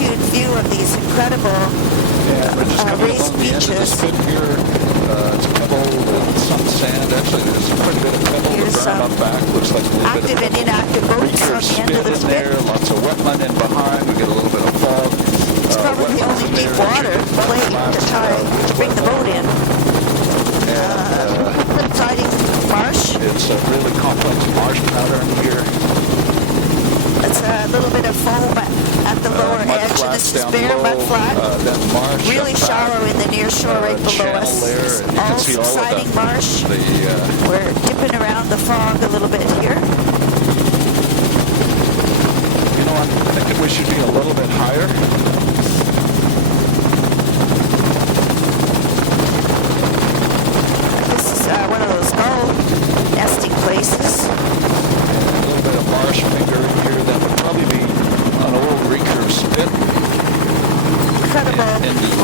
altitude view of these incredible We're just coming raised along the edge of the beaches. spit here. It's pebble and some sand. Actually, there's quite a bit of pebble. Here's The ground up back looks like a little active bit and of inactive boats on the end of the in spit. there. Lots of wetland in behind. We get a little bit of fog. It's probably the only deep water plate to bring the boat in. Exciting marsh. It's a really complex marsh pattern here. It's a little bit of foam at the lower edge, and this is bare mud flat. Really shallow in the near shore right below us. All subsiding marsh. We're dipping around the fog a little bit here. You know, I'm thinking we should be a little bit higher. This is one of those gull nesting places. A little bit of marsh finger in here. That would probably be an old recurve spit. Incredible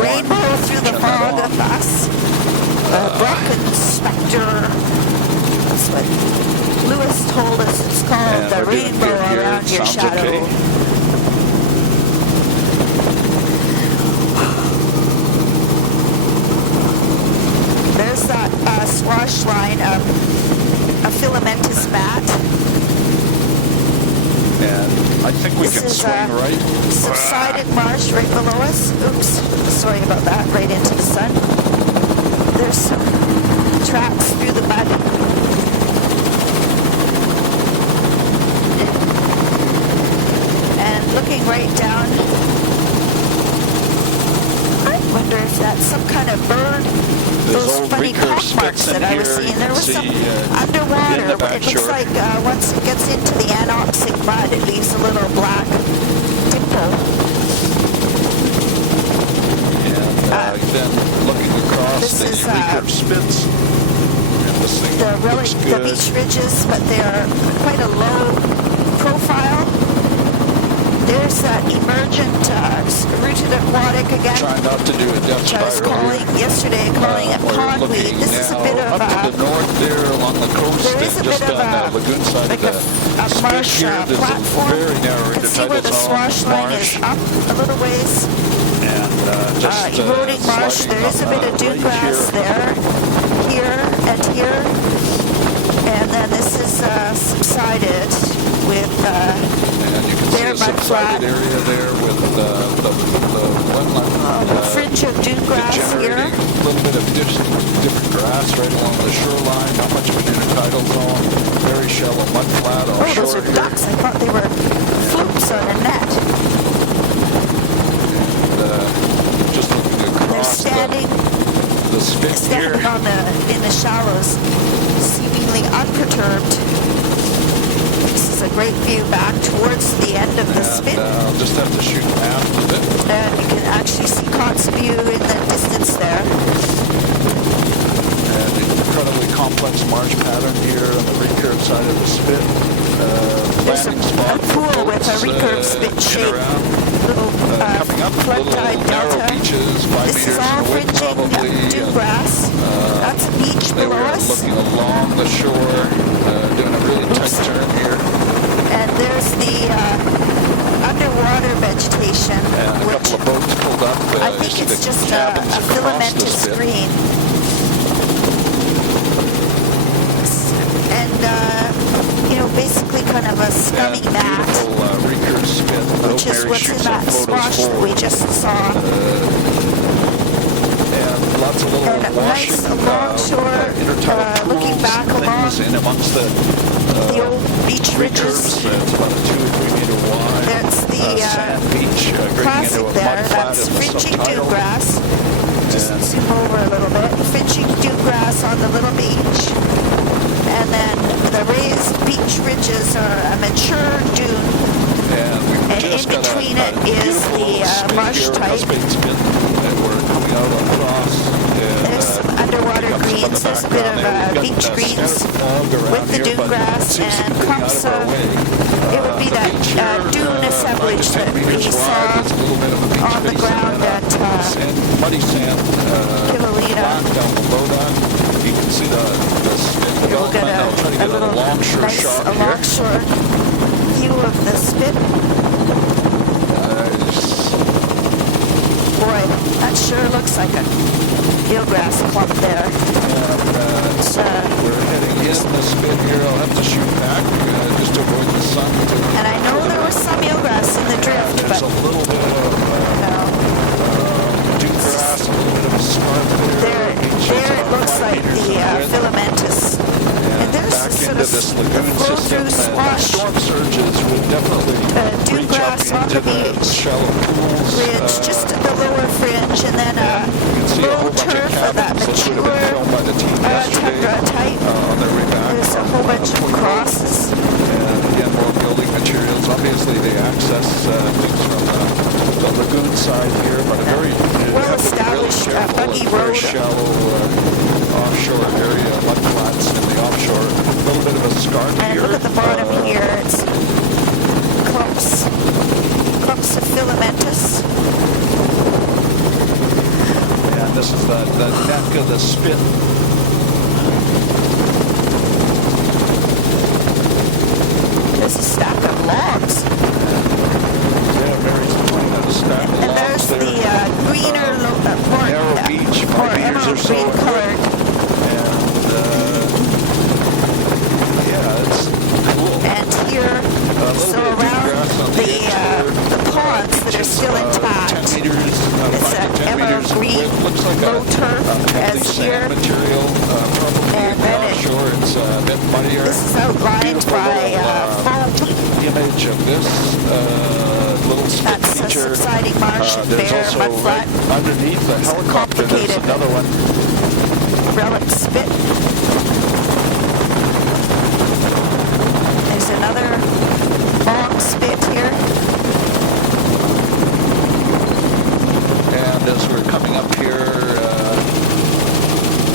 rainbow through the fog of us. Brock and Spectre. That's what Lewis told us it's called, the rainbow around your shadow. Okay. There's that swash line of a filamentous mat. And I think we can swing right. Subsided marsh right below us. Oops, sorry about that, right into the sun. There's some tracks through the mud. And looking right down, I wonder if that's some kind of bird. Those funny pack marks that I was seeing. There was some underwater, but it looks like once it gets into the anoxic mud, it leaves a little black dimple. And then looking across the recurve spits, and this thing looks good. The beach ridges, but they're quite a low profile. There's that emergent rooted aquatic again. Try not to do a death which I was spiral calling yesterday, calling it pondweed. This is a bit of up to the north there along the coast. There is a bit of the lagoon side like of a marsh platform. Very narrow. You can see where the swash line is up a little ways. And just eroding marsh. There is a bit of dune grass there, here and here, and then this is subsided with bare mud flat. Area there with the wetland. Fringe of dune grass here. A little bit of different grass right along the shoreline. Not much of an intertidal zone. Very shallow mud flat offshore. Those are ducks. I thought they were flukes on a net. And, just looking across the spit here. In the shallows, seemingly unperturbed. This is a great view back towards the end of the spit. I'll just have to shoot aft a bit. And you can actually see Kotzebue in the distance there. And incredibly complex marsh pattern here on the recurve side of the spit. There's a pool with a recurve spit shape. Little flood tide delta. This is all fringing dune grass. That's a beach below us. Looking along the shore, doing a really tight turn here. And there's the underwater vegetation, and a couple of boats pulled up. I think it's just a filamentous green. And, you know, basically kind of a scummy mat, which is what's in that swash that we just saw. And lots of little and nice longshore, looking back along the old beach ridges. It's about a 2 or 3 meter wide. That's the sand beach, classic there. That's fringing dune grass. Just zoom over a little bit. Fringing dune grass on the little beach. And then the raised beach ridges are a mature dune. And in between it is the marsh type. There's some underwater greens. There's a bit of beach greens with the dune grass and clumps of, it would be that dune assemblage that we saw on the ground at Kilolina. You can see the We'll get a little longshore view of the spit. looks like a eelgrass clump there. We're heading in the spit here. I'll have to shoot back just to avoid the sun. And I know there was some eelgrass in the drift, there's but a little bit of dune grass, a little bit of a scarp there. There it looks like the filamentous. And there's back sort into of this lagoon flow system, through swash storm surges would definitely dune reach up grass on into the the beach. shallow pools. Ridge, just at the lower fringe, and then You can see a low whole bunch turf of for that cabins. This would have been filmed by the team yesterday tundra type. on their way back. There's a whole bunch of crosses. And again, more building materials. Obviously, they access things from the lagoon side here, but a very Well-established buggy very road. shallow offshore area, mud flats in the offshore. A little bit of a scarp And here. look at the bottom here. It's clumps of filamentous. And this is the neck of the spit. There's a stack of logs. Yeah, Mary's pointing at a stack of And logs there's there. the greener, narrow beach, 5 more meters or emerald so. green colored. And yeah, it's cool. And here, so around the ponds that are still intact, 10 meters, it's 5 to 10 emerald meters green, width. Looks like low turf heavily as here. sand material, probably And in the then offshore. It's a bit muddier. This is outlined Beautiful by little, foam. image of this little spit That's a feature. subsiding marsh and There's bare also mud flat. right underneath the It's a helicopter, there's complicated another one. relic spit. There's another long spit here. And as we're coming up here,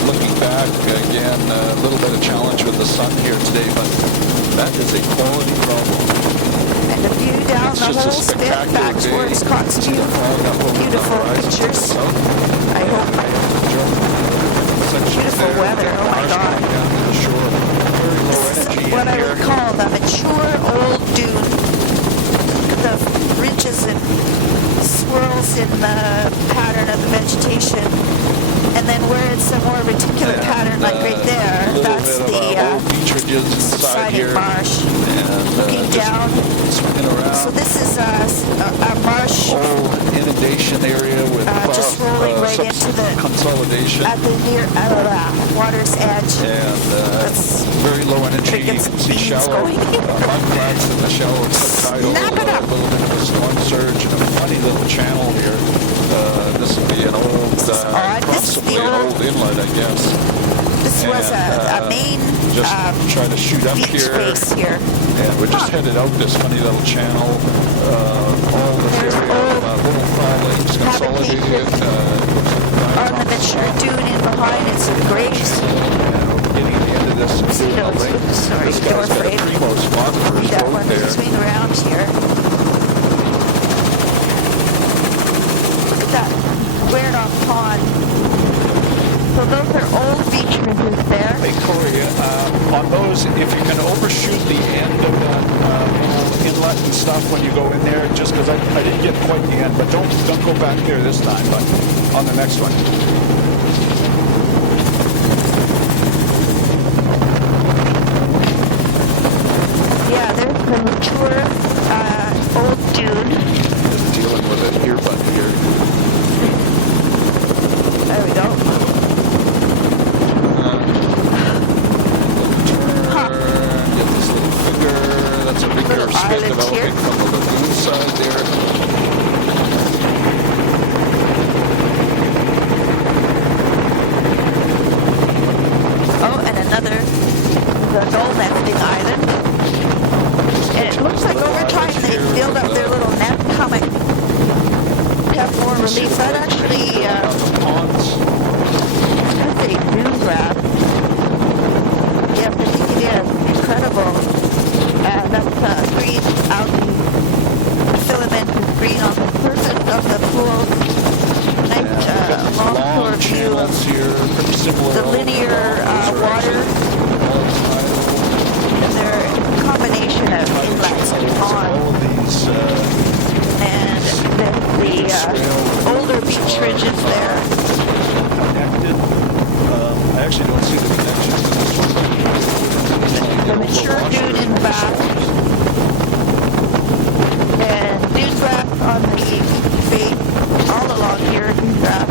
looking back, again, a little bit of challenge with the sun here today, but that is a quality problem. And a view down It's the just a whole spit spectacular back day. towards Coxview. Beautiful pictures. I hope. Beautiful weather. Oh my God. This is what I would call the mature old dune. Look at the ridges and swirls in the pattern of the vegetation. And then where it's a more reticular pattern, like right there, that's the subsiding marsh. Looking down. Swinging around. So this is a marsh Inundation area with just rolling right into the consolidation. at the near water's edge. And That's very low energy. You crickets can and see beans shallow going. mud flats in the shallow subtidal. Snap it up. A little bit of a storm surge and a funny little channel here. This would be an old, This is odd. This is possibly the an old- old inlet, I guess. This was And, a main Just try to shoot up beach here. face here. And we're just headed out this funny little channel. All this There's area old of little fallings consolidated. On the mature dune in behind, it's the graves. Getting at the end of this. Mosquitoes. Sorry, This door guy's got a frame. primo spot for his That boat one there. swing around here. Look at that squared off pond. So those are old beach ridges there. Hey Corey, on those, if you can overshoot the end of that little inlet and stuff when you go in there, just because I didn't get quite the end, but don't go back there this time, but on the next one. Yeah, there's the mature old dune. Just dealing with an earbud here. There we go. Turn, get this little finger. That's a bigger Little spit island developing here. from the lagoon side there. Oh, and another, the knoll nesting island. And it looks like over time they build up their little nest coming. Have more relief. That actually, that's a dune grass. Yes, I think it is. Incredible. That's green algae. Filament is green on the surface of the pool. Nice long view of here, pretty similar. the linear water. And they're a combination of inlets and ponds. All these And the older beach ridges there. Connected. I actually don't see the connection to this one. The mature dune in the back. And dune grass on the face all along here, dune grass.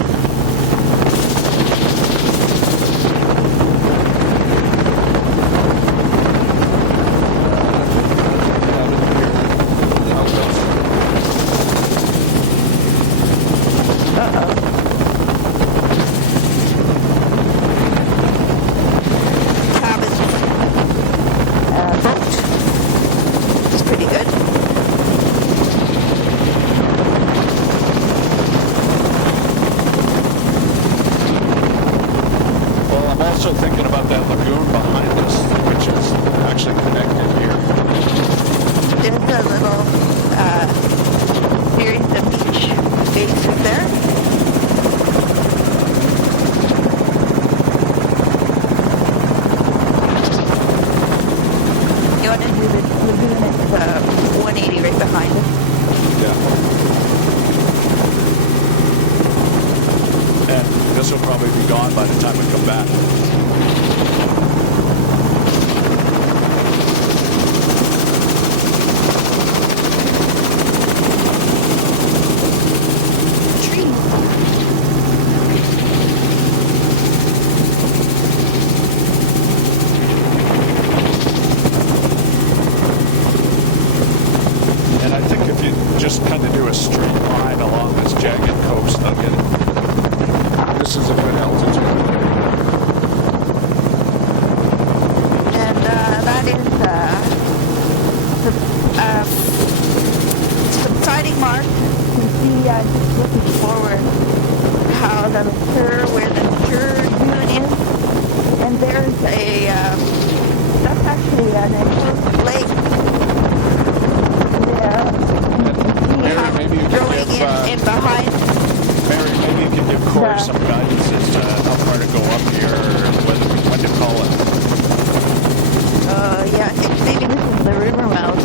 Also thinking about that lagoon behind us, which is actually connected here. There's a little series of beach bases there. You want to do the lagoon? It's 180 right behind us. Yeah. And this will probably be gone by the time we come back. And I think if you just kind of do a straight line along this jagged coast, they'll get it. This is a good altitude. And that is subsiding mark. You can see, just looking forward, how where the mature dune is. And there's that's actually an enclosed lake. Yeah. Mary, maybe you could give, in behind. Mary, maybe you could give Corey some guidance as to how far to go up here, or when to call it. Yeah, I think maybe this is the river mouth.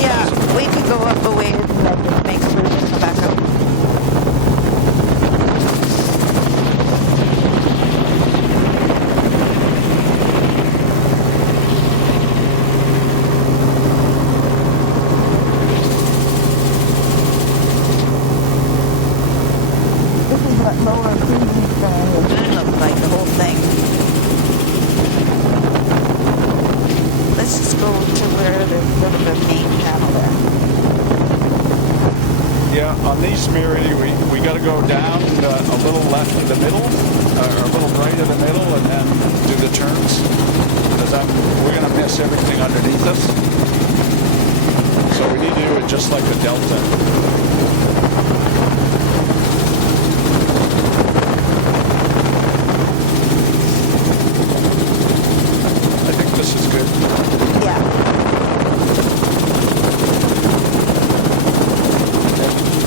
Yeah, we could go up a ways and then just make sure to come back up. This is what lower cruising looks like, the whole thing. Let's just go to where there's a little bit of main channel there. Yeah, on these, Mary, we got to go down a little left of the middle, or a little right of the middle, and then do the turns. Because we're going to miss everything underneath us. So we need to do it just like the Delta. I think this is good. Yeah.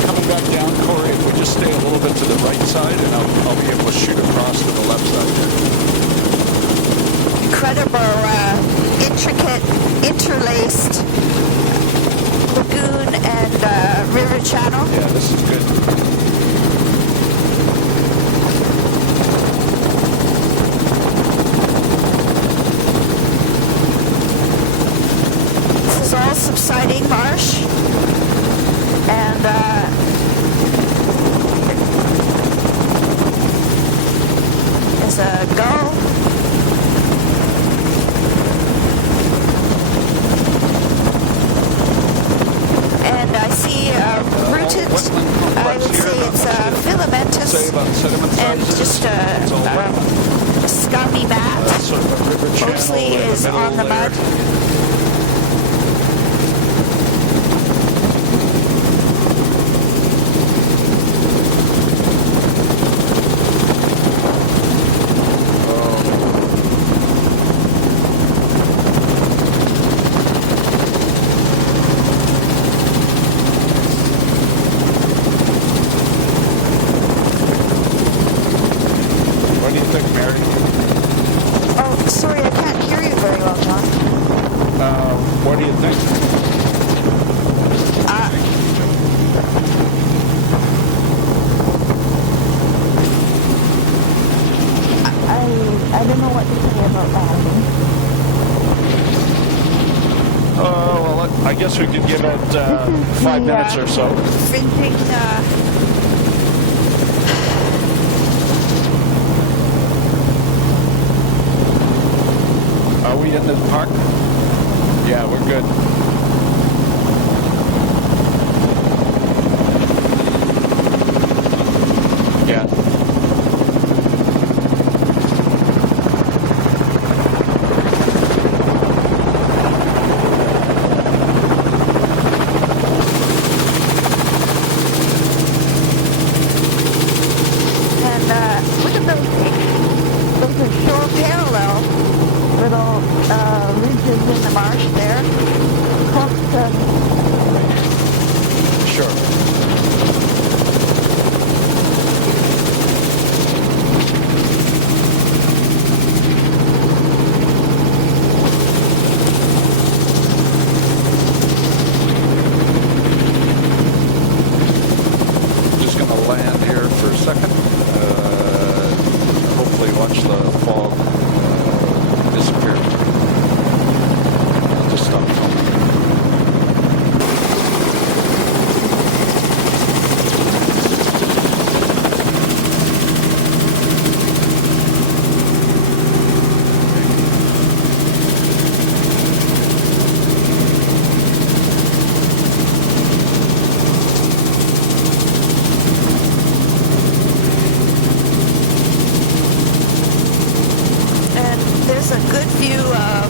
Coming back down, Corey, if we just stay a little bit to the right side, and I'll be able to shoot across to the left side here. Incredible, intricate, interlaced lagoon and river channel. Yeah, this is good. This is all subsiding marsh. And there's a gull. And I see rooted, I would say it's filamentous, and just a scummy mat, Sort of a river channel mostly in the is middle on the there. mud. What do you think, Mary? Oh, sorry, I can't hear you very well, John. guess we could give it 5 minutes or so. Fringing, Are we in the park? Yeah, we're good. Yeah. look at those are shore parallel little ridges in the marsh there. Sure. Just going to land here for a second. Hopefully watch the fog disappear. I'll just stop filming. There's a good view of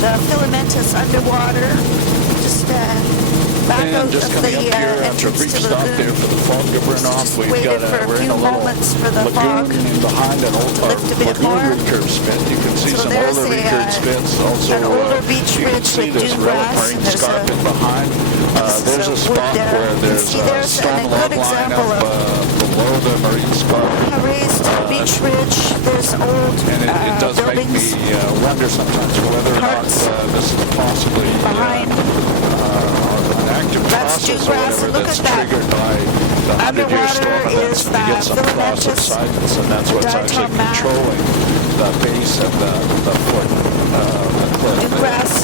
the filamentous underwater, just back And out just of coming the up here after a entrance brief to the stop lagoon. there for the fog to burn off. Just We've waited got for a we're in few a little moments for the lagoon fog behind an old lift a bit lagoon more. recurve spit. You can see So some there's older recurve spits. Also, an older beach you can ridge see with there's dune relic grass, marine and there's scarping behind. There's a wood spot there. where You can there's see a there's stone a log good line example up below the marine scarp. a raised beach ridge. There's old And it does make buildings me wonder sometimes whether or not Parts this is possibly behind. an active That's process dune or grass, whatever and look that's at that. triggered by the 100-year Underwater storm events is when you get some the frost filamentous subsidence, and that's what's actually diatom mat. controlling the base of the foot, the cliff. Dune grass.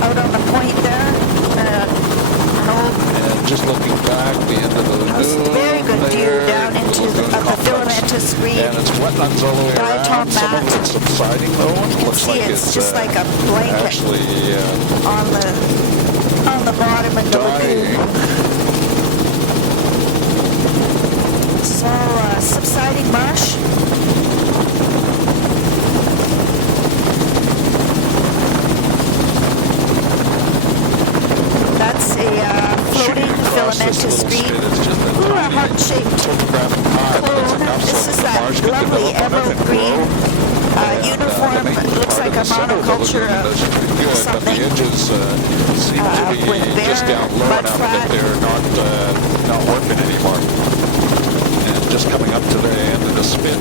Out on the point there. An old And just looking back, the end of the lagoon, very good view there, down into lagoon the complex. filamentous green. And it's wetlands all the way diatom around. Some of mat. it's subsiding though. It You can looks see like it's just like a blanket actually on the bottom of the lagoon. dying. So subsiding marsh. That's a floating Shooting across this filamentous little green. spit is just a Ooh, a tiny heart-shaped topographic pie, but it's cone. enough This so is the that marsh can lovely develop on it emerald and green grow. And, uniform. the main Looks part like of a the center of the monoculture lagoon of is pretty good, but the something. edges seem to be with just bare down low mud enough flat. that they're not working anymore. And just coming up to the end of the spit.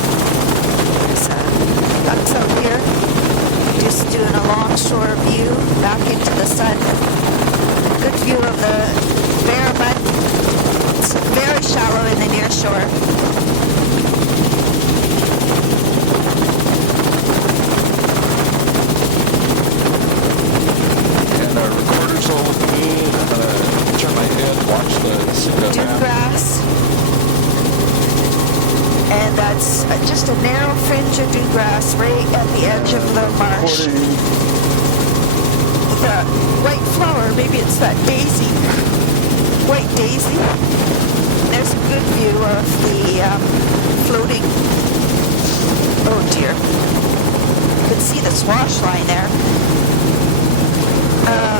There's ducks out here. Just doing a longshore view back into the sun. Good view of the bare mud. It's very shallow in the near shore. And our recorder's all good. I'm going to turn my head, watch the Dune grass. And that's just a narrow fringe of dune grass right at the edge of the marsh. The white flower, maybe it's that daisy, white daisy. There's a good view of the floating, oh dear. You can see the swash line there.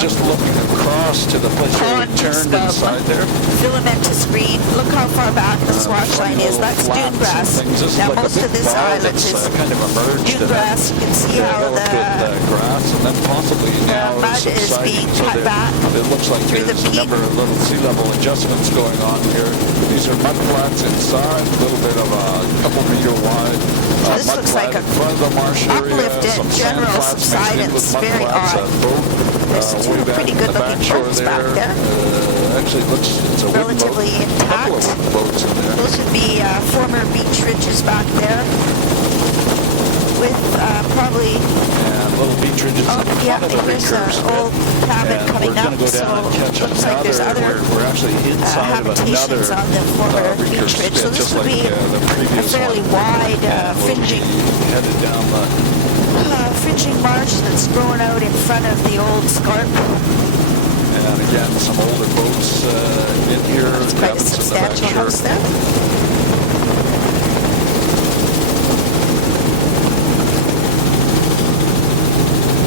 Just looking across to the place where we Pond turned scum. inside there. Filamentous green. Look how far back the swash line is. That's dune grass. Now most of this island is kind of emerged dune grass. You can see how the grass, and then possibly now mud is being cut back it looks like through the there's a peak. number of little sea level adjustments going on here. These are mud flats inside, a little bit of a couple meter wide. So this mud looks flat like a in front of the marsh area, uplift in some sand general flats mixed in with subsidence. mud Very flats, odd. both There's two way back pretty in good the looking back shore boats there. back there. Actually, it looks it's a wooden boat. Relatively A couple of intact. wooden boats in there. Those would be former beach ridges back there with probably... And little beach ridges Oh, in yeah, front of the there's an recurves. old cabin And coming we're up, going to go down so and catch looks like there's another. other We're actually inside of another habitations on the former recurve beach ridge. spit, So this just would like be the a previous fairly one. wide And we'll fringing be headed down the fringing marsh that's growing out in front of the old scarp. And again, some older boats in here. It's quite a cabins in the back substantial shore. house there.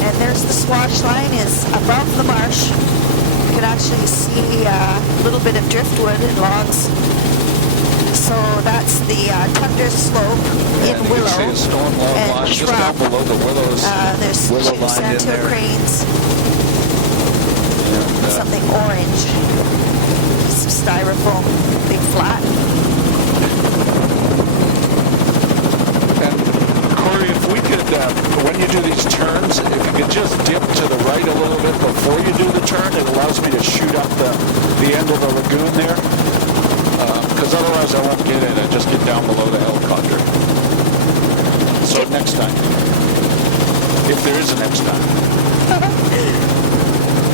And there's the swash line is above the marsh. You can actually see a little bit of driftwood and logs. So that's the tundra slope in And you willow can see a storm log and line just down shrub. below the willows. There's willow two line in Santur there. cranes, And, something orange, some styrofoam, big flat. And Corey, if we could, when you do these turns, if you could just dip to the right a little bit before you do the turn, it allows me to shoot up the end of the lagoon there. Because otherwise I won't get it. I just get down below the helicopter. So next time. If there is a next time.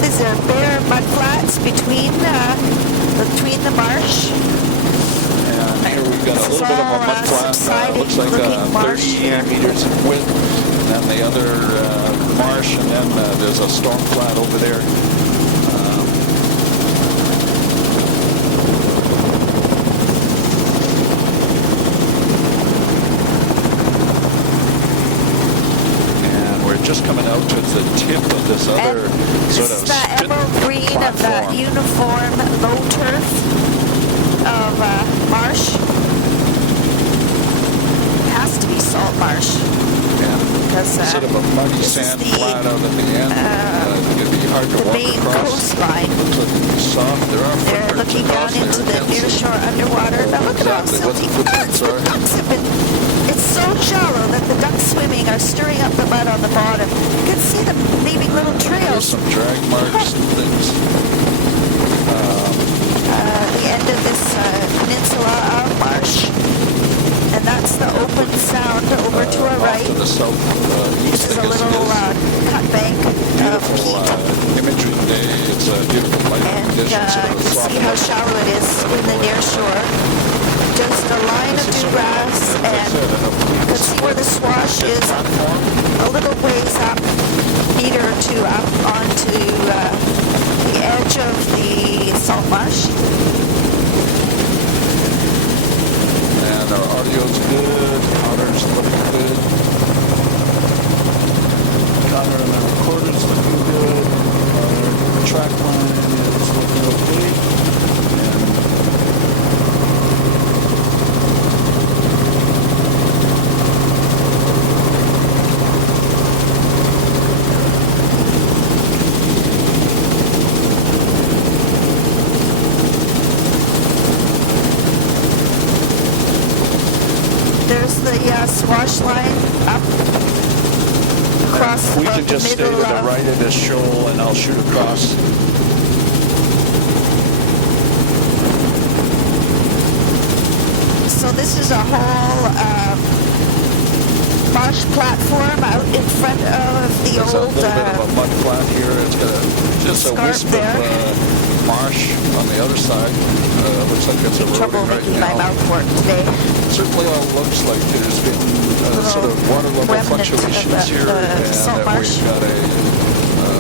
Is there bare mud flats between the marsh? And here we've got a little bit of a mud flat. Looks like Subsiding-looking marsh 30 here. meters in width. And then the other marsh, and then there's a storm flat over there. Just coming out towards the tip of this other sort of the emerald green platform. of the uniform low turf of marsh. It has to be salt marsh. Because sort of a muddy sand flat out at the end. I think it'd be hard to the walk main across. coastline. Looks like it's soft. There are They're footprints looking down across into there. the nearshore underwater. Now look at how Exactly what the silty footprints the are. ducks have been. It's so shallow that the ducks swimming are stirring up the mud on the bottom. You can see them leaving little There's trails. some drag marks and things. The end of this peninsula of marsh. And that's the open sound over to our right. Off to the south, This is a little cut bank of beautiful peat. imagery today. It's a beautiful lighting And conditions. you Sort of can soft see how light. shallow it is in the near shore. Just a line of dew grass, and you can see where the swash is a little ways up, meter or two up onto the edge of the salt marsh. And our audio's good. Connor's looking good. Connor and the recorder's looking good. Our track line is looking okay. There's the swash line up across We about can just the stay to middle the of right of this shoal and I'll shoot across. So this is a whole marsh platform out in front of the There's a old little bit of a mud flat here. It's got just a scarp wisp there. of marsh on the other side. Looks like it's big trouble eroding right making my now. mouth work today. Certainly all looks like there's been sort of water level remnant of fluctuations the- here, the and salt that marsh. we've got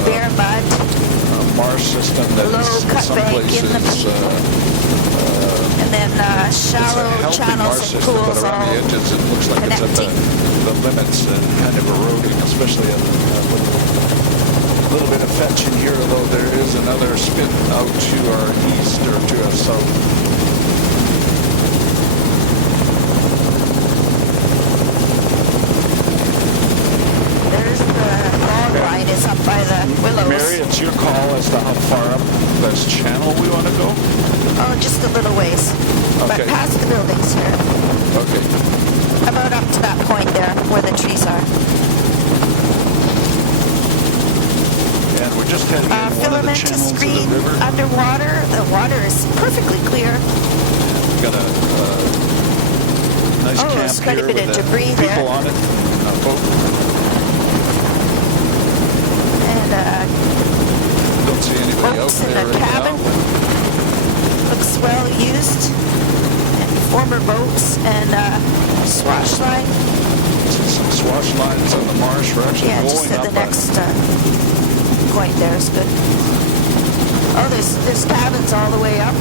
Bare mud, a marsh system that low is in cut some bank places in the peat. And then it's a shallow healthy channels marsh and system, but pools around all the edges it looks like it's at connecting. the limits and kind of eroding, especially with a little bit of fetch in here, although there is another spit out to our east or to our south. There's the log line is up by the willows. Mary, it's your call as to how far up this channel we want to go. Oh, just a little ways. But Okay. past the buildings here. Okay. About up to that point there where the trees are. And we're just heading in one of the filamentous channels of the green river. underwater. The water is perfectly clear. We've got a nice Oh, camp there's quite a here bit with of debris people there. on it. A boat. And Don't see anybody out boats in there the right cabin. now. Looks well used. And former boats and swash line. See some swash lines on the marsh. We're actually Yeah, going just at up the next point there is good. Oh, there's cabins all the way up.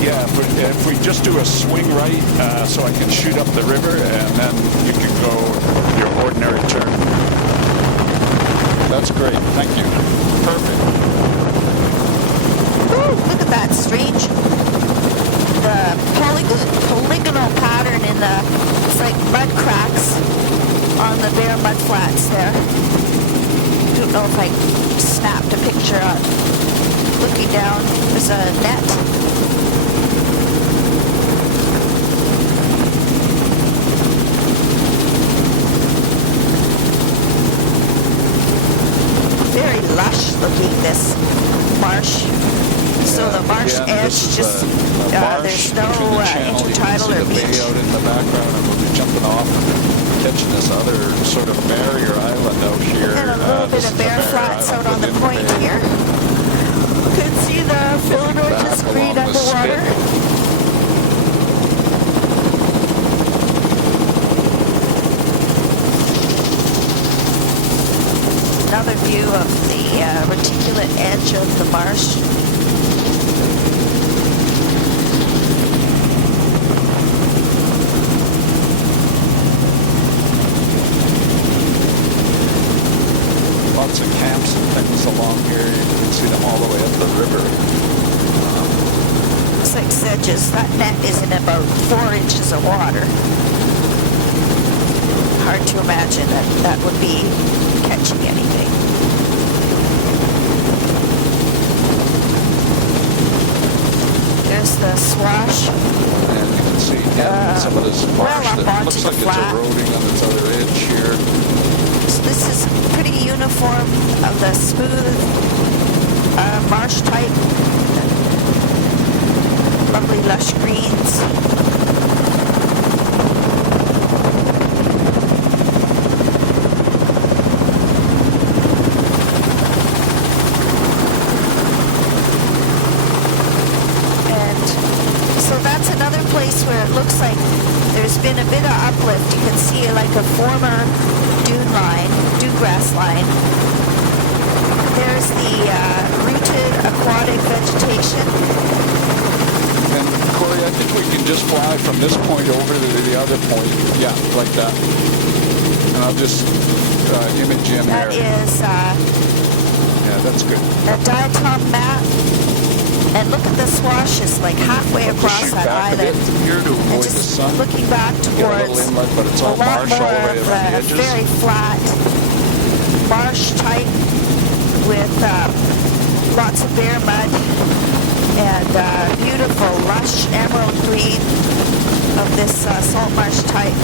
Yeah, if we just do a swing right, so I can shoot up the river, and then you can go your ordinary turn. That's great. Thank you. Perfect. Ooh, look at that, strange. The polygonal pattern in the, it's like mud cracks on the bare mud flats there. Don't know if I snapped a picture on looking down. There's a net. Very lush looking, this marsh. So the marsh edge just, there's no intertidal or beach. Out in the background, and we'll be jumping off and catching this other sort of barrier island out here. And a little bit of bare flats out on the point here. You can see the filamentous green underwater. Another view of the reticulate edge of the marsh. Lots of camps and things along here. You can see them all the way up the river. Looks like sedges. That net is in about 4 inches of water. Hard to imagine that that would be catching anything. There's the swash. And you can see again some of this marsh well up that onto looks the like it's flat. eroding on its other edge here. So this is pretty uniform of the smooth marsh type. Lovely lush greens. And so that's another place where it looks like there's been a bit of uplift. You can see like a former dune line, dune grass line. There's the rooted aquatic vegetation. And Corey, I think we can just fly from this point over to the other point. Yeah, like that. And I'll just image in That there. is Yeah, that's good. a diatom map. And look at the swashes like halfway I'll just across shoot that back a bit island. here to And avoid the just sun. looking back Get a little towards inlet, but it's a all lot marsh all more the way of around the edges. very flat marsh type with lots of bare mud and beautiful lush emerald green of this salt marsh type.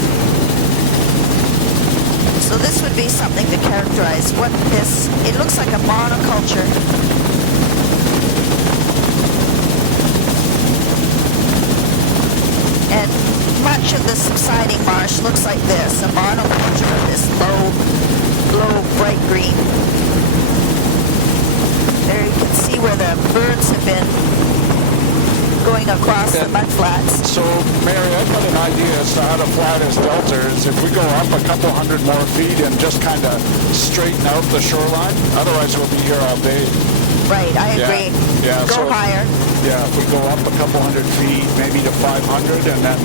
So this would be something to characterize what this, it looks like a monoculture. And much of the subsiding marsh looks like this, a monoculture of this low, bright green. There you can see where the birds have been going across the mud flats. So, Mary, I've got an idea as to how to fly this delta. Is if we go up a couple hundred more feet and just kind of straighten out the shoreline. Otherwise, we'll be here all day. Right, I Yeah, agree. yeah, Go so- higher. Yeah, if we go up a couple hundred feet, maybe to 500, and then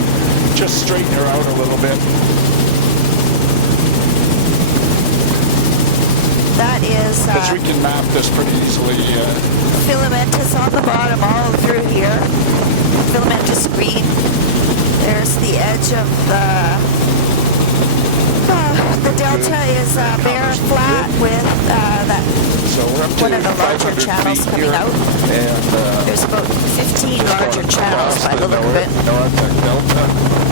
just straighten her out a little bit. That is Because we can map this pretty easily. filamentous on the bottom all through here. Filamentous green. There's the edge of the delta is bare flat with that So we're up to one of the larger 500 channels feet coming here, out. and There's about 15 larger channels by the look of it. North Delta,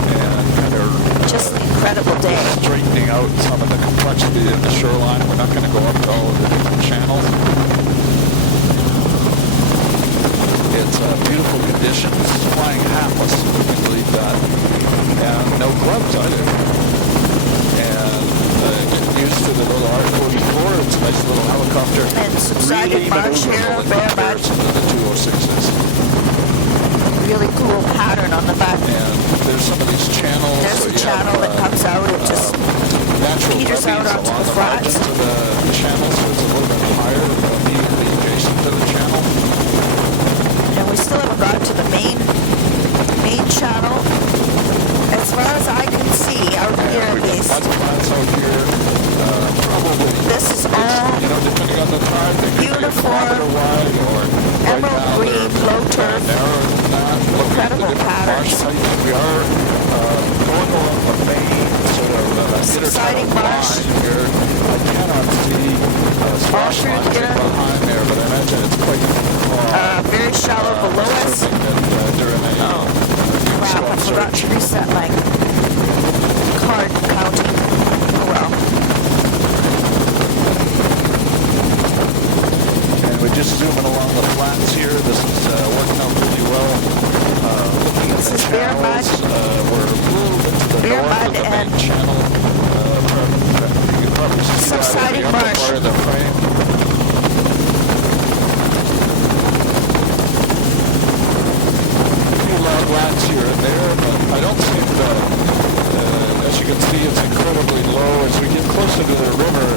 and kind of they're Just an incredible day. straightening out some of the complexity of the shoreline. We're not going to go up to all of the different channels. It's beautiful conditions. Flying hapless, if you can believe that. And no gloves either. And getting used to the little R-44. It's a nice little helicopter. And subsided Really marsh here, maneuverable in bare mud. comparison to the 206s. Really cool pattern on the back. And there's some of these channels. There's so a you channel have, that comes out. It just natural peters out levees onto along the the margins flats. of the channel, so it's a little bit higher immediately adjacent to the channel. And we still haven't got to the main channel. As far as I can see out here And in we got these, mud flats out here. Probably, this is all depending on the time, they could be a uniform, kilometer wide or right emerald now green, they're low turf. narrower than that. Looking at the Incredible different patterns. marsh types. We are going along the main sort of Subsiding intertidal marsh. line here. I cannot see splash through lines here. behind there, but I imagine it's quite very shallow below us. During a Wow, I forgot to reset my card counting. Oh well. And we're just zooming along the flats here. This is working out really well. Looking at This the is bare mud. channels, we're a little bit to the Bare north mud of the main and channel. You can probably see that in subsiding the upper marsh. part of the frame. A few log flats here and there, but I don't think that, as you can see, it's incredibly low. As we get closer to the river,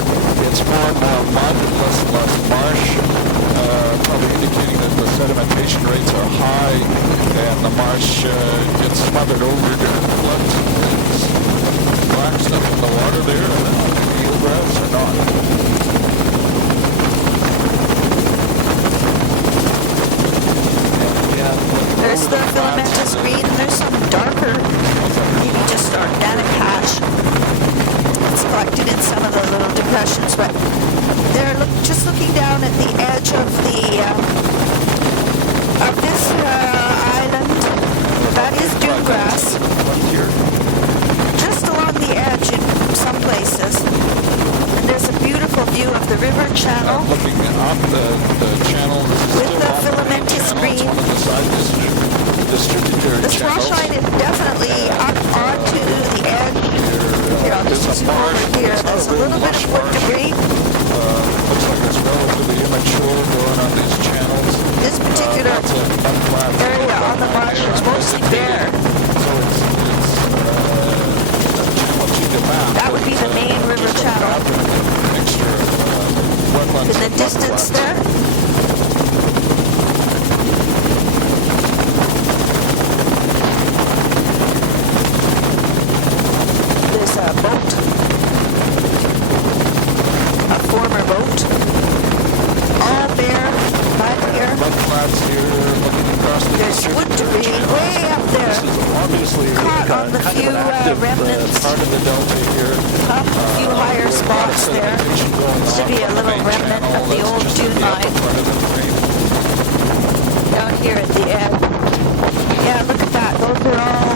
it's more and more mud, less and less marsh, probably indicating that the sedimentation rates are high and the marsh gets smothered over during floods. There's black stuff in the water there, I don't know if it's eelgrass or not. And again, There's over the flats, filamentous green. There's some darker, maybe just organic hash. It's collected in some of the little depressions, but they're just looking down at the edge of this island. That is dune grass. Just along the edge in some places. And there's a beautiful view of the river channel. Looking up the channel. With the filamentous green. It's one of the side distributary This channels. wash line is definitely up onto the edge. Here, I'll just zoom over here. There's a little bit of wood debris. Looks like it's relatively immature going on these channels. This particular area on the marsh is mostly bare. So it's challenging to map. That would be the main river channel. Mixture of wetlands In the and distance mudflats. there, there's a boat, a former boat, all bare, mud here. Mudflats here, looking across the There's wood debris channel. way up there. This is obviously Caught on the kind few, of an active remnants. part of the delta here. Up a few higher With a lot of spots there. sedimentation going Should on be a from the little main remnant channel. of the That's old just in dune the upper line. part of the frame. Down here at the end. Yeah, look at that. Those are all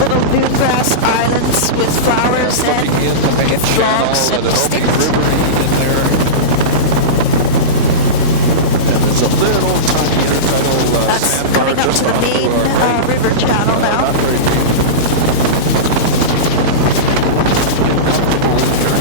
little dune grass islands with flowers and Looking in the main channel, frogs and there'll be sticks. riverine in there. And there's a little tiny intertidal That's sandbar coming up just to the off main our right. river channel now. Not very deep. Comfortable in here.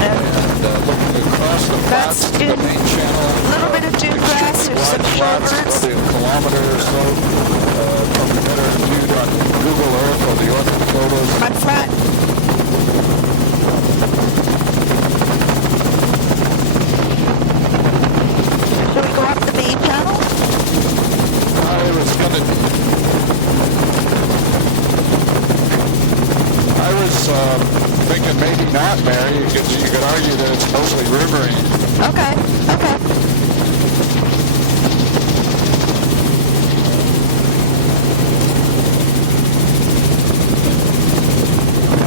And looking across the flats That's to the dune. main channel. A little bit of dune grass. There's some Flats, shorebirds. probably a kilometer or so. Probably better viewed on Google Earth or the ortho photos. Mud flat. Should we go up the main channel? I was thinking maybe not, Mary, because you could argue that it's mostly riverine. Okay, okay.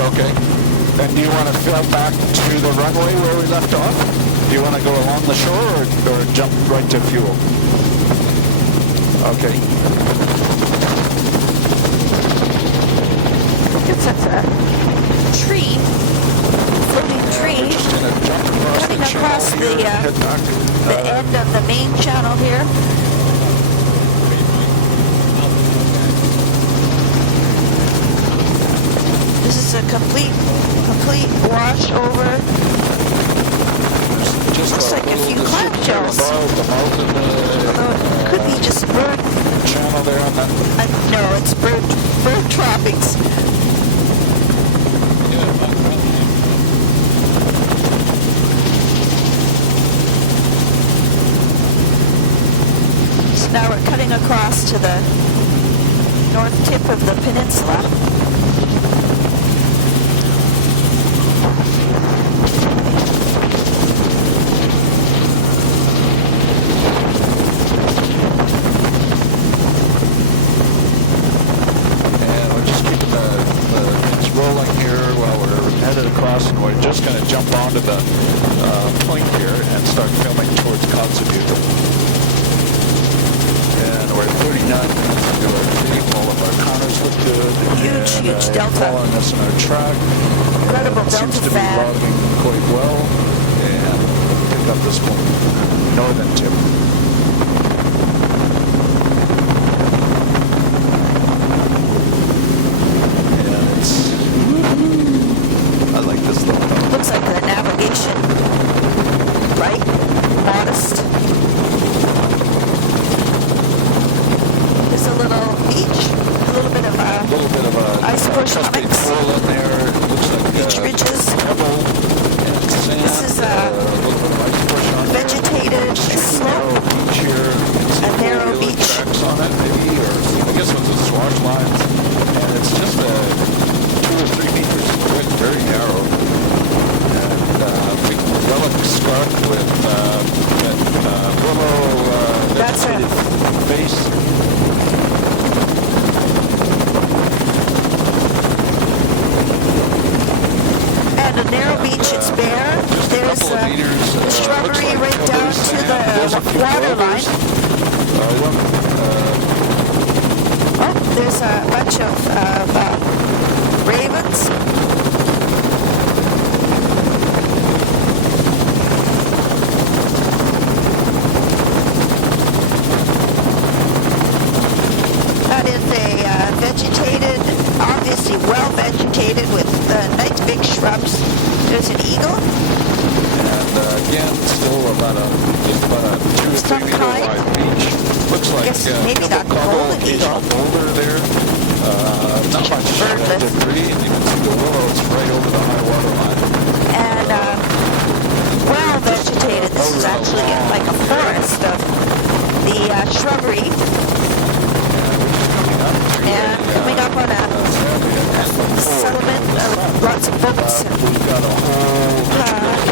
Okay. And do you want to fill back to the runway where we left off? Do you want to go along the shore or jump right to fuel? Okay. It's a tree, floating tree, cutting across the end of the main channel here. This is a complete wash over. Looks like a few clamshells. Although it could be just bird. Channel there on that. No, it's bird droppings. So now we're cutting across to the north tip of the peninsula. Just going to jump onto the point here and start filming towards Kotzebue. And we're at 39 minutes into our trip. All of our counters look good. Huge delta. Following us on our track. Incredible delta seems to be fan. logging quite well. And pick up this one, northern tip. Looks like the navigation, right? Modest. There's a little beach, a little bit of ice bush hummocks, in there. It looks like beach ridges. pebble and sand. This is a little bit of ice bush on there. vegetated slope, Beach here. a narrow beach. Tracks on it, maybe, or I guess it's a swash lines, and it's just 2 or 3 meters width, very narrow. Big relic scarf with willow vegetated base. And a narrow beach, it's bare. There's a shrubbery right down to the water line. Oh, there's a bunch of ravens. That is a vegetated, obviously well vegetated with nice big shrubs. There's an eagle. And again, still about a 2 or 3 meter wide beach. Looks like maybe not golden eagle. boulder there. Not much debris, and you can see the willows right over the high water line. And well vegetated. This is actually like a forest of the shrubbery. And coming up on a settlement, lots of boats and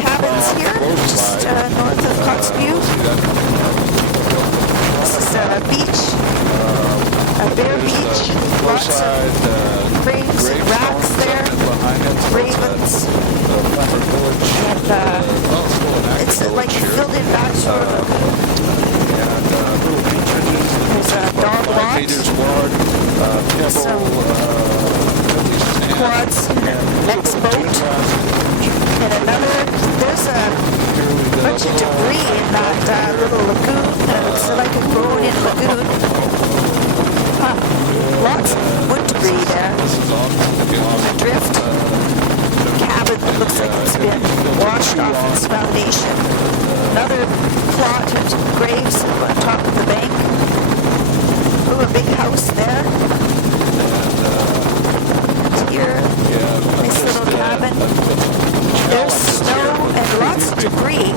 cabins here, just north of Kotzebue. This is a beach, a bare beach, lots of graves and rats there, ravens, and it's like filled in back sort of. There's a dog lot, some quads, next boat, and another. There's a bunch of debris in that little lagoon. It's like a grown-in lagoon. Lots of wood debris there. Drift. Cabin that looks like it's been washed off its foundation. Another plot of graves on top of the bank. Oh, a big house there. Here, nice little cabin. There's snow and lots of debris.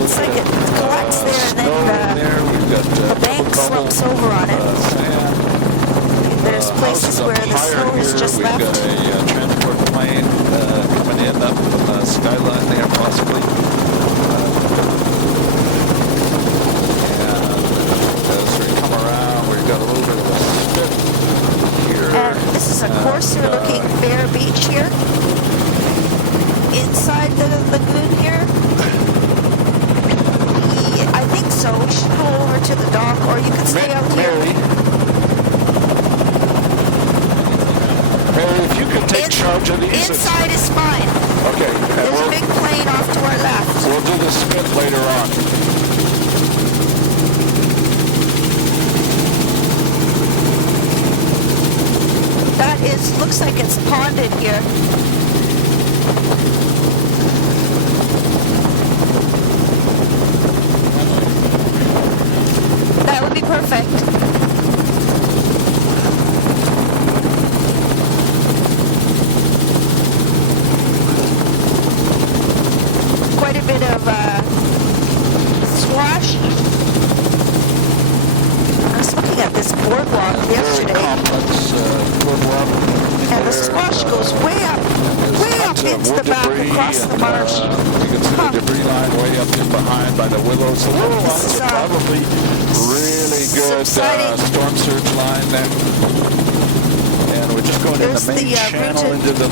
It's like it collects there and then the bank slumps over on it. There's places where the snow has just left. We've got a transport plane coming in up from the skyline there, possibly. And as we come around, we've got a little bit of a spit here. And this is a coarser looking bare beach here. inside the lagoon here? I think so. We should go over to the dock, or you can stay out here. Mary, if you could take charge of these. Inside is fine. Okay. There's a big plane off to our left. We'll do the spit later on. That looks like it's ponded here. That would be perfect. Quite a bit of swash. I was looking at this boardwalk yesterday. Very complex boardwalk. And the squash goes way up into the back across the marsh. You can see the debris line way up in behind by the willows. The willow lines are probably really good storm surge line there. And we're just going in the main channel into the...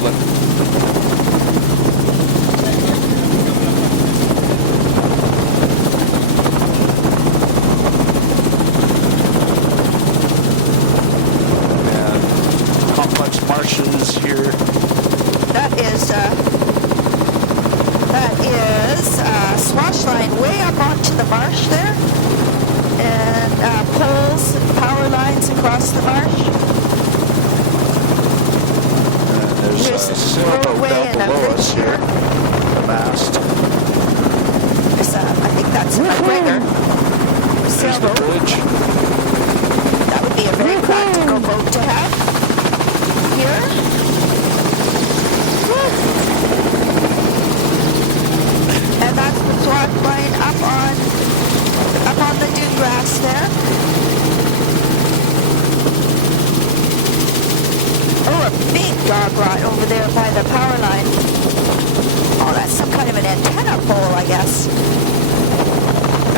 marshes here. That is swash line way up onto the marsh there, and poles and power lines across the marsh. And there's a sailboat down below us here, the mast. I think that's a McGregor sailboat. The bridge. That would be a very practical boat to have. Here. And that's the swash line up on the dune grass there. Oh, a big dog rod over there by the power line. Oh, that's some kind of an antenna pole, I guess.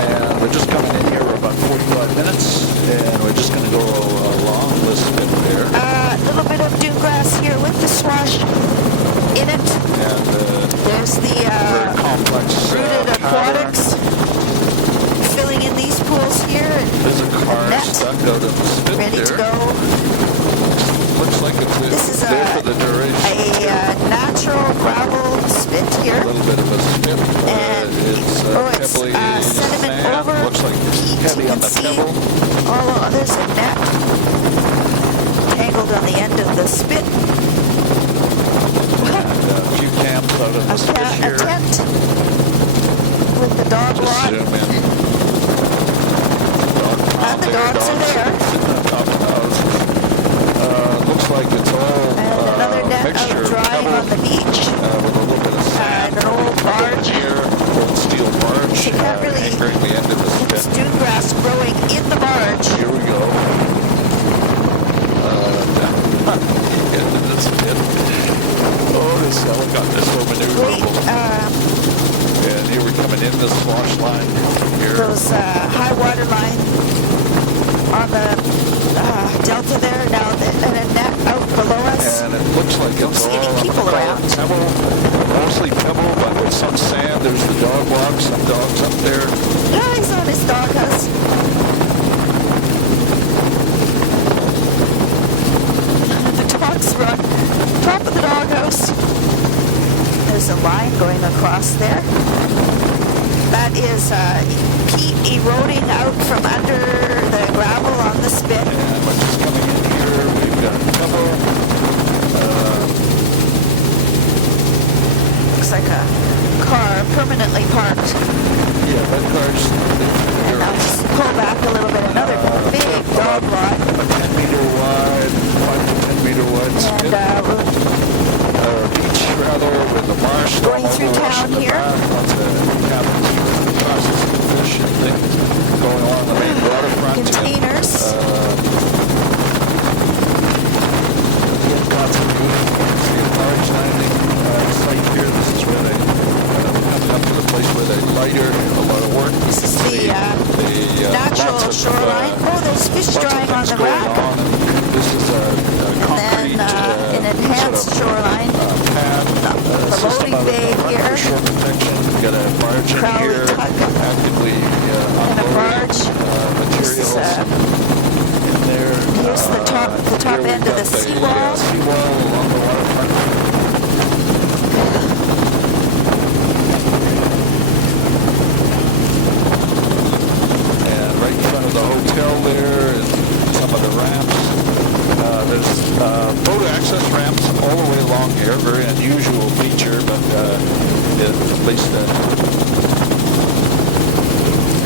And we're just coming in here for about 45 minutes, and we're just going to go along this bit there. A little bit of dune grass here with the swash in it. And there's the very complex rooted aquatics filling in these pools here. And there's a car stuck out of the spit ready there. To go. Looks like it's there for the duration. A natural gravel spit here. A little bit of a spit. And it's pebbly sediment sand. over. Looks like it's heavy on the pebble. Oh, there's a net tangled on the end of the spit. And a few camps out of the spit here. A tent with the dog rod. Zoom in. And the dogs are there. Looks like it's all another net mixture of drying pebble, on the beach. with a little bit of sand. And an old barge. Here, old steel barge. You can't really. Anchoring the end of the spit. It's dune grass growing in the barge. Here we go. Into this pit. Oh, this helicopter is so maneuverable. And here we're coming in this wash line. Here. Those high water line on the delta there now, and a net out below us. And it looks like it's all people around. Pebble, mostly pebble, but with some sand. There's the dog walk, some dogs up there. Yeah, he's on his doghouse. The dogs are on top of the doghouse. There's a line going across there. That is peat eroding out from under the gravel on the spit. And we're just coming in here. We've got a pebble. Looks like a car permanently parked. Yeah, that car's... And I'll just pull back a little bit. Another big dog rod. A 10-meter wide, 5 to 10-meter wide spit. Beach, rather, with the marsh. Going through town here. Lots of cabins for processing fish and things going along the main waterfront. Containers. Lots of see a large landing site here. This is where they coming up to the place where they lighter a lot of work. This is the natural shoreline. Oh, there's fish drying on the rack. This is a concrete an enhanced shoreline. pad The loading bay very unusual feature, but at least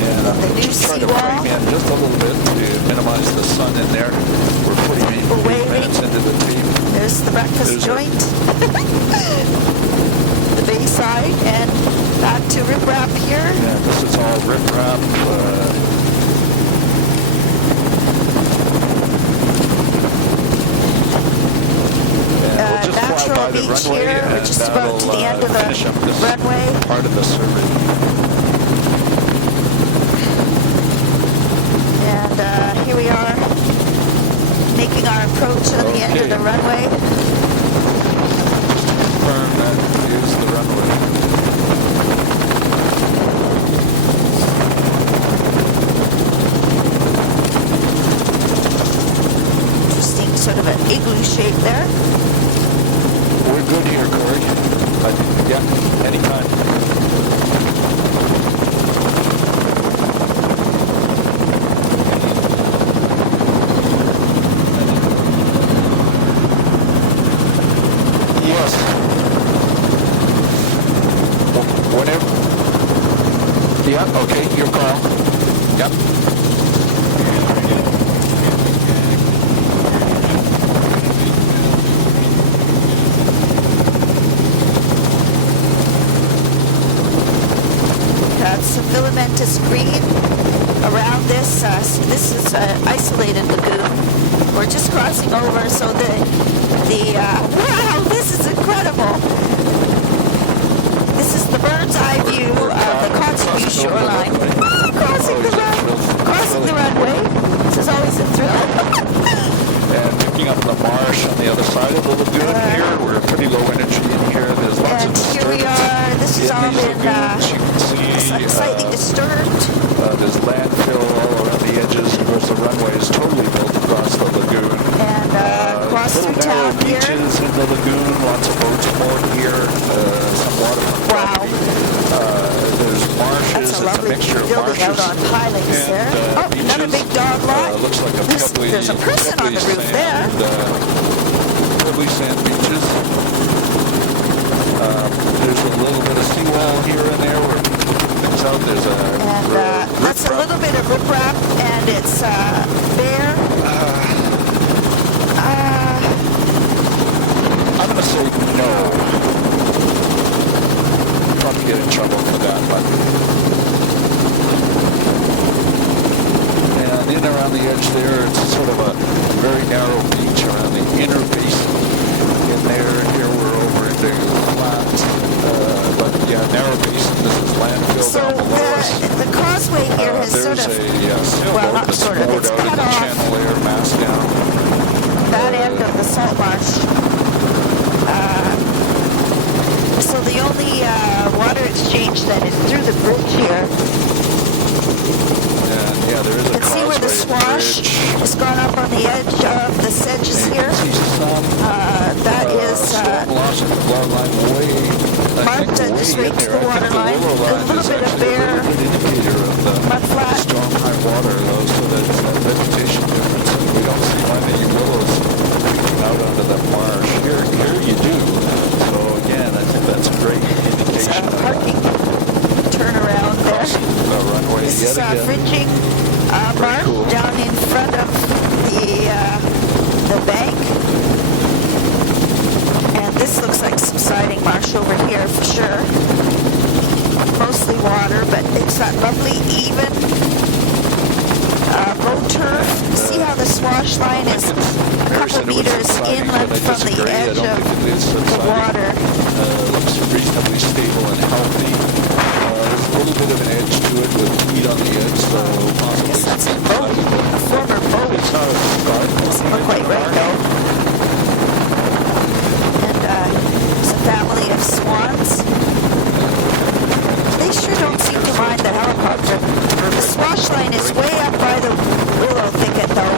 and The new just try to seawall. frame in just a little bit to minimize the sun in there. We're 48 minutes into the tape. There's the breakfast There's joint. The bayside, and back to riprap here. Yeah, this is all riprap. We'll just fly Natural by the beach runway, here. We're and just about to the that'll, end of the finish up this runway. part of the survey. And here we are, making our approach on the end of the runway. Confirm that is the runway. Interesting, sort of an igloo shape there. We're good here, Corey. Yeah, anytime. Yes. Whenever. Yeah, okay, your call. Yep. That's a filamentous green around this. This is an isolated lagoon. We're just crossing over, so wow, this is incredible. This is the bird's eye view of the Kotzebue shoreline. Crossing the runway. This is always a thrill. And picking up the marsh on the other side of the lagoon here. We're pretty low energy in here. There's lots of And here we are. This has in all these been lagoons. You can see slightly disturbed. there's landfill all around the edges. Of course, the runway is totally built across the lagoon. And across little through narrow town here. beaches in the lagoon. Lots of boats moored here. Some waterfront property. There's marshes. That's a It's a lovely mixture of building marshes out on pilings and there. Oh, beaches. another big dog lot. Looks like a pebbly, There's a person on the roof sand, there. Pebbly sand beaches. There's a little bit of seawall here and there where things out. There's a And that's a little bit of riprap, and it's bare. I'm going to say no. Probably get in trouble for that, but. And in around the edge there, it's sort of a very narrow beach around the inner basin. In there, here we're over into flat, but yeah, narrow basin. This is landfill So down below us. the causeway here has There's sort of, a sailboat well, not that's sort of, moored it's out in cut the off channel there, mast down. that end of the salt marsh. So the only water exchange that is through the bridge here. And yeah, there is a You can see where the causeway swash bridge. has gone up on the edge of the sedges here. That is storm loss at the blood line way, marked just right to the water line. A little bit of bare indicator of the mudflat. storm high water, though, so that vegetation difference. And we don't see many willows reaching out onto the marsh. Here you do. So again, I think that's a great It's indication a of parking turnaround there. the runway This yet is a again. fringing mark cool. down in front of the bank. And this looks like subsiding marsh over here for sure. Mostly water, but it's that lovely even low turf. See how the swash line is a couple meters inland from the edge of the water. Looks reasonably stable and healthy. There's a little bit of an edge to it with heat on the edge, so I possibly guess that's a boat, a former boat. It's not a garden. Doesn't look quite right though. And it's a family of swans. They sure don't seem to mind the helicopter. The swash line is way up by the willow thicket though.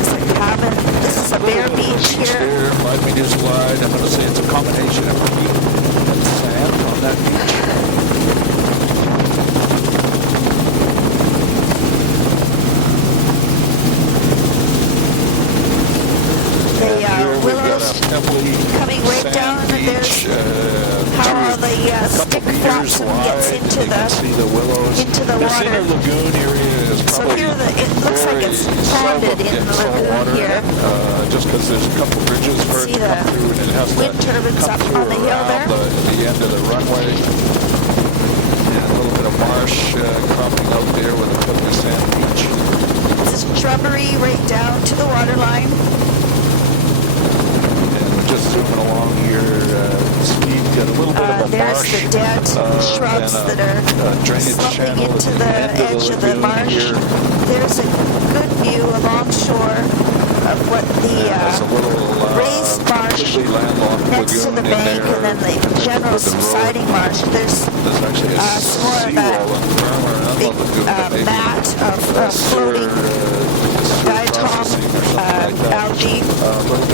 It's a cabin. This is a bare beach here. 5 meters wide. I'm going to say it's a combination of heat and sand on that beach. pebbly coming right sand down, and beach. how all the couple stick meters flops and gets wide, into and you can see the willows. into the This water. inner lagoon area is So probably here it looks like it's very ponded seldom in the gets salt lagoon water in here. it, just because there's a couple bridges for it See to come the through, and it has wind to turbines come up through on the hill around there. the end of the runway. And a little bit of marsh cropping out there with a pebbly sand beach. This is shrubbery right down to the water line. And just zooming along here, Steve, got a little bit of a There's marsh. the dead shrubs and that are drainage slumping channel into at the end edge of the lagoon marsh. here. There's a good view along shore of what the There's a little raised marsh completely landlocked next to lagoon the in bank, there, and then the general with the road. subsiding marsh. There's There's actually a some more of that seawall and firmer and big another lagoon that maybe mat of floating diatom algae.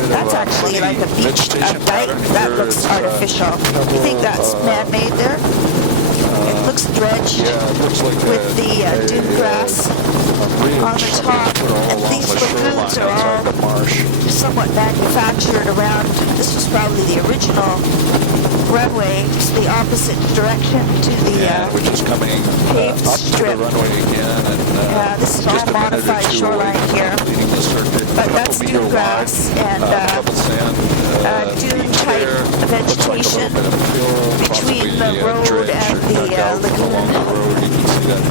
That's actually like a beach, a dike. That looks artificial. You think that's man-made there? It looks dredged with the dune grass on the top. And these lagoons are all somewhat manufactured around. This was probably the original runway, just the opposite direction to the which is coming paved up to the strip. runway again. And This is just all a minute or modified two shoreline away from here. completing the circuit. But Couple that's meter dune wide, grass and pebble sand, dune-type beach there. Looks like a vegetation little bit of fill, between possibly, the road dredge and or the dug out lagoon. along the road. You can see that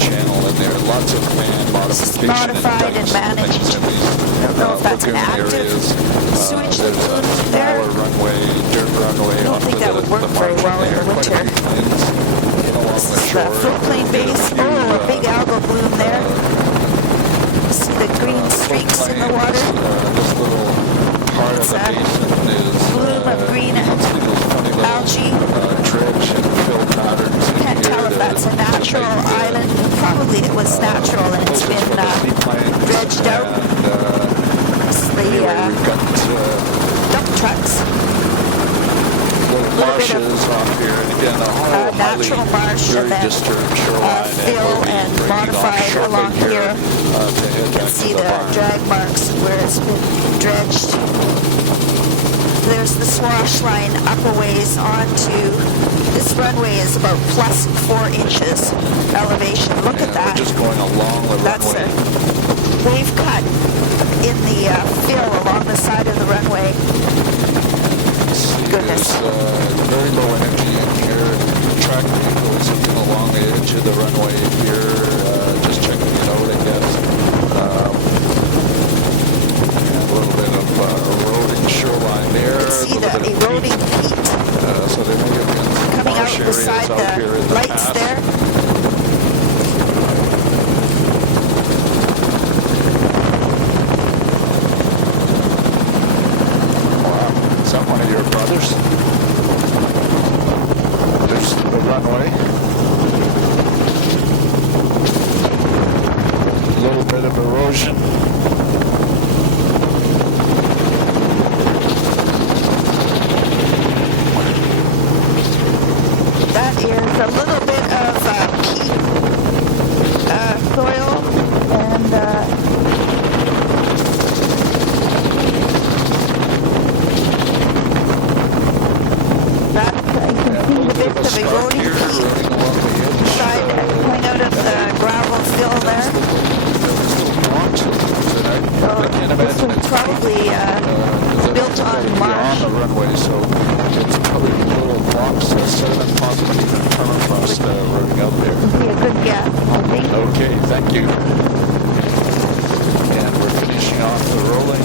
channel in there. Lots of fan modification modified and dikes managed. in these I don't know if that's an lagoon active areas. sewage There's a lagoon there. smaller runway, dirt runway. I don't off think to that the- would work the very margin well in there. the Quite a winter. few planes in along This the is the shore. floatplane base. There's a few, Oh, a big algal bloom there. See the green streaks in the water? This little part of It's the a basin is bloom of green funny little algae. dredge and fill patterns. in Can't here tell if that that's a natural make the, island. Probably it was natural and it's filters been for the seaplanes. dredged out. And It's anyway, the we've got dump trucks. little bit of, marshes off here, and again, a whole natural marsh very and then disturbed shoreline. fill we'll be and breaking off modified shortly along here. to head You can back see to the the barn. drag marks where it's been dredged. There's the swash line up a ways onto, this runway is about plus 4 inches elevation. Look at And that. we're just going along the That's runway. a wave cut in the fill along the side of the runway. Goodness. There's very low energy in here. Track vehicles looking along the edge of the runway here, just checking it out, I guess. And a little bit of eroding shoreline there. You can see a little the bit of eroding peat. peat So there may have been some coming out marsh areas beside out here in the the lights past. there. Wow. Is that one of your brothers? There's the runway. A little bit of erosion. That is a little bit of peat soil and that I can see the bits of eroding Here, peat running along the edge. side coming out of the gravel fill there. I can't This imagine was it's probably built on marsh. on the runway, so it's probably little blocks, sediment, possibly even permafrost running out there. Be a good guess, I think. Okay, thank you. And we're finishing off the rolling.